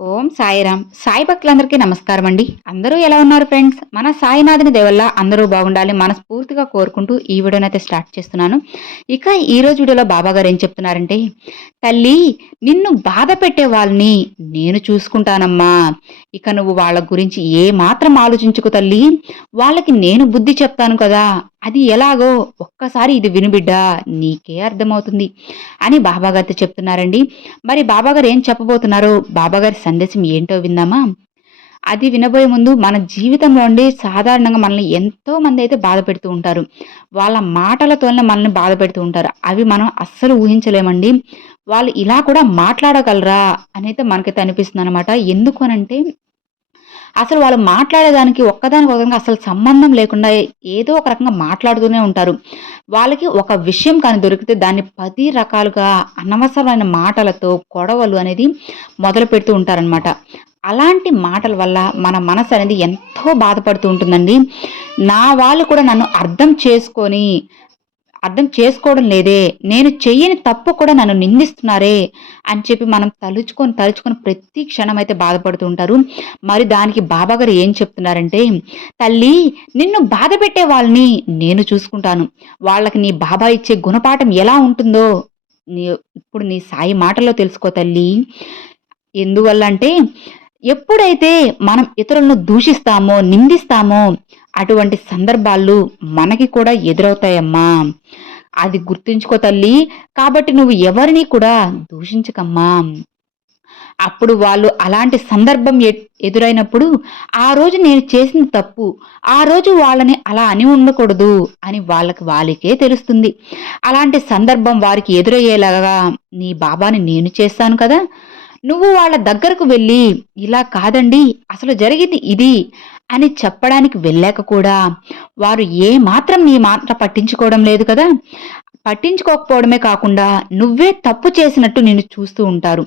ఓం సాయిరామ్. సాయి భక్తులందరికీ నమస్కారం అండి. అందరూ ఎలా ఉన్నారు ఫ్రెండ్స్? మన సాయినాథుని దేవల్ల అందరూ బాగుండాలి మనస్ఫూర్తిగా కోరుకుంటూ ఈ వీడియోని అయితే స్టార్ట్ చేస్తున్నాను. ఇక ఈ రోజు వీడియోలో బాబా గారు ఏం చెప్తున్నారంటే తల్లి నిన్ను బాధ పెట్టే వాళ్ళని నేను చూసుకుంటానమ్మా. ఇక నువ్వు వాళ్ళ గురించి ఏ మాత్రం ఆలోచించుకు తల్లి. వాళ్ళకి నేను బుద్ధి చెప్తాను కదా. అది ఎలాగో ఒక్కసారి ఇది వినుబిడ్డా నీకే అర్థమవుతుంది. అని బాబాగారితో చెప్తున్నారండి. మరి బాబాగారు ఏం చెప్పబోతున్నారో బాబాగారి సందేశం ఏంటో విందామా? అది వినబోయే ముందు మన జీవితంలో ఉండి సాధారణంగా మనల్ని ఎంతో మంది అయితే బాధ పెడుతూ ఉంటారు. వాళ్ళ మాటలతోనే మనల్ని బాధ పెడుతూ ఉంటారు. అవి మనం అస్సలు ఊహించలేమండి. వాళ్ళు ఇలా కూడా మాట్లాడగలరా అనైతే మనకైతే అనిపిస్తుంది అనమాట ఎందుకు అనంటే అసలు వాళ్ళు మాట్లాడేదానికి ఒక్కదానికి ఒకదానికి అసలు సంబంధం లేకుండా ఏదో ఒక రకంగా మాట్లాడుతూనే ఉంటారు. వాళ్ళకి ఒక విషయం కానీ దొరికితే దాన్ని పది రకాలుగా అనవసరమైన మాటలతో గొడవలు అనేది మొదలు పెడుతూ ఉంటారనమాట అలాంటి మాటల వల్ల మన మనసు అనేది ఎంతో బాధపడుతూ ఉంటుందండి. నా వాళ్ళు కూడా నన్ను అర్థం చేసుకొని అర్థం చేసుకోవడం లేదే. నేను చెయ్యని తప్పు కూడా నన్ను నిందిస్తున్నారే అని చెప్పి మనం తలుచుకొని తలుచుకొని ప్రతి క్షణం అయితే బాధపడుతూ ఉంటారు. మరి దానికి బాబా గారు ఏం చెప్తున్నారంటే తల్లి నిన్ను బాధ పెట్టే వాళ్ళని నేను చూసుకుంటాను. వాళ్ళకి నీ బాబా ఇచ్చే గుణపాఠం ఎలా ఉంటుందో నీ ఇప్పుడు నీ సాయి మాటల్లో తెలుసుకో తల్లి. ఎందువల్ల అంటే ఎప్పుడైతే మనం ఇతరులను దూషిస్తామో నిందిస్తామో అటువంటి సందర్భాలు మనకి కూడా ఎదురవుతాయమ్మా. అది గుర్తుంచుకో తల్లి. కాబట్టి నువ్వు ఎవరిని కూడా దూషించకమ్మా. అప్పుడు వాళ్ళు అలాంటి సందర్భం ఎదురైనప్పుడు ఆ రోజు నేను చేసిన తప్పు ఆ రోజు వాళ్ళని అలా అని ఉండకూడదు అని వాళ్ళకి వాళ్ళకే తెలుస్తుంది. అలాంటి సందర్భం వారికి ఎదురయ్యేలాగా నీ బాబాని నేను చేస్తాను కదా. నువ్వు వాళ్ళ దగ్గరకు వెళ్ళి ఇలా కాదండి అసలు జరిగింది ఇది అని చెప్పడానికి వెళ్ళాక కూడా వారు ఏ మాత్రం నీ మాట పట్టించుకోవడం లేదు కదా? పట్టించుకోకపోవడమే కాకుండా నువ్వే తప్పు చేసినట్టు నిన్ను చూస్తూ ఉంటారు.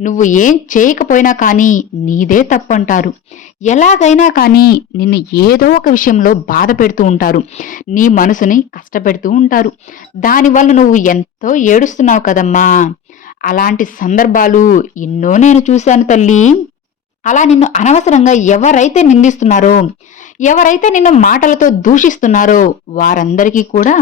నువ్వు ఏం చేయకపోయినా కానీ నీదే తప్పు అంటారు. ఎలాగైనా కానీ నిన్ను ఏదో ఒక విషయంలో బాధ పెడుతూ ఉంటారు. నీ మనసుని కష్టపెడుతూ ఉంటారు. దానివల్ల నువ్వు ఎంతో ఏడుస్తున్నావు కదమ్మా. అలాంటి సందర్భాలు ఎన్నో నేను చూశాను తల్లి. అలా నిన్ను అనవసరంగా ఎవరైతే నిందిస్తున్నారో ఎవరైతే నిన్ను మాటలతో దూషిస్తున్నారో వారందరికీ కూడా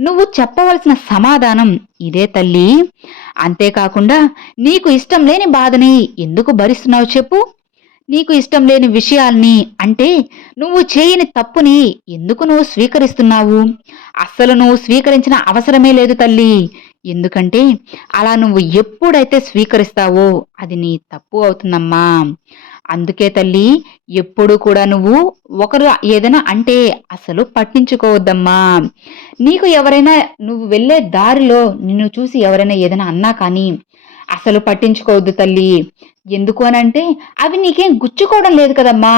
నువ్వు చెప్పవలసిన సమాధానం ఇదే తల్లి. అంతేకాకుండా నీకు ఇష్టం లేని బాధని ఎందుకు భరిస్తున్నావు చెప్పు. నీకు ఇష్టం లేని విషయాల్ని అంటే నువ్వు చేయని తప్పుని ఎందుకు నువ్వు స్వీకరిస్తున్నావు? అస్సలు నువ్వు స్వీకరించిన అవసరమే లేదు తల్లి. ఎందుకంటే అలా నువ్వు ఎప్పుడైతే స్వీకరిస్తావో అది నీ తప్పు అవుతుందమ్మా. అందుకే తల్లి ఎప్పుడు కూడా నువ్వు ఒకరు ఏదైనా అంటే అసలు పట్టించుకోవద్దమ్మా. నీకు ఎవరైనా నువ్వు వెళ్ళే దారిలో నిన్ను చూసి ఎవరైనా ఏదైనా అన్నా కానీ అసలు పట్టించుకోవద్దు తల్లి. ఎందుకు అనంటే అవి నీకేం గుచ్చుకోవడం లేదు కదమ్మా.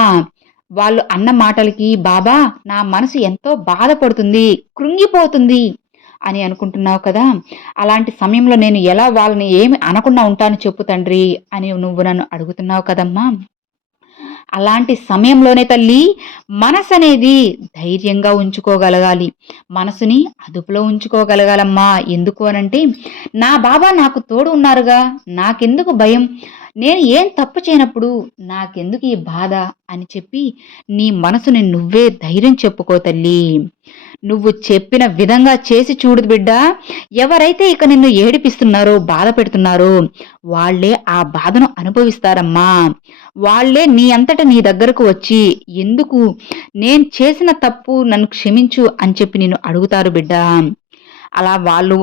వాళ్ళు అన్న మాటలకి బాబా నా మనసు ఎంతో బాధపడుతుంది కృంగిపోతుంది అని అనుకుంటున్నావు కదా. అలాంటి సమయంలో నేను ఎలా వాళ్ళని ఏమి అనకుండా ఉంటాను చెప్పు తండ్రి అని నువ్వు నన్ను అడుగుతున్నావు కదమ్మా. అలాంటి సమయంలోనే తల్లి మనసు అనేది ధైర్యంగా ఉంచుకోగలగాలి. మనసుని అదుపులో ఉంచుకోగలగాలమ్మా. ఎందుకు అనంటే నా బాబా నాకు తోడు ఉన్నారుగా. నాకెందుకు భయం? నేను ఏం తప్పు చేయనప్పుడు నాకెందుకు ఈ బాధ అని చెప్పి నీ మనసుని నువ్వే ధైర్యం చెప్పుకో తల్లి. నువ్వు చెప్పిన విధంగా చేసి చూడు బిడ్డ. ఎవరైతే ఇక నిన్ను ఏడిపిస్తున్నారో బాధ పెడుతున్నారో వాళ్ళే ఆ బాధను అనుభవిస్తారమ్మా. వాళ్ళే నీ అంతట నీ దగ్గరకు వచ్చి ఎందుకు? నేను చేసిన తప్పు నన్ను క్షమించు అని చెప్పి నేను అడుగుతారు బిడ్డ. అలా వాళ్ళు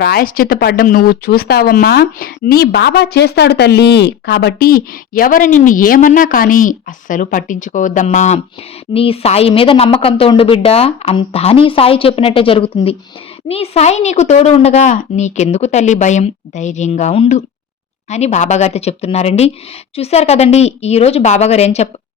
ప్రాయశ్చిత్తపడ్డం నువ్వు చూస్తావమ్మా. నీ బాబా చేస్తాడు తల్లి. కాబట్టి ఎవరు నిన్ను ఏమన్నా కానీ అస్సలు పట్టించుకోవద్దమ్మా. నీ సాయి మీద నమ్మకంతో ఉండు బిడ్డ. అంతా నీ సాయి చెప్పినట్టే జరుగుతుంది. నీ సాయి నీకు తోడు ఉండగా నీకెందుకు తల్లి భయం? ధైర్యంగా ఉండు అని బాబాగారితో చెప్తున్నారండి. చూశారు కదండి ఈరోజు బాబాగారు ఏం చెప్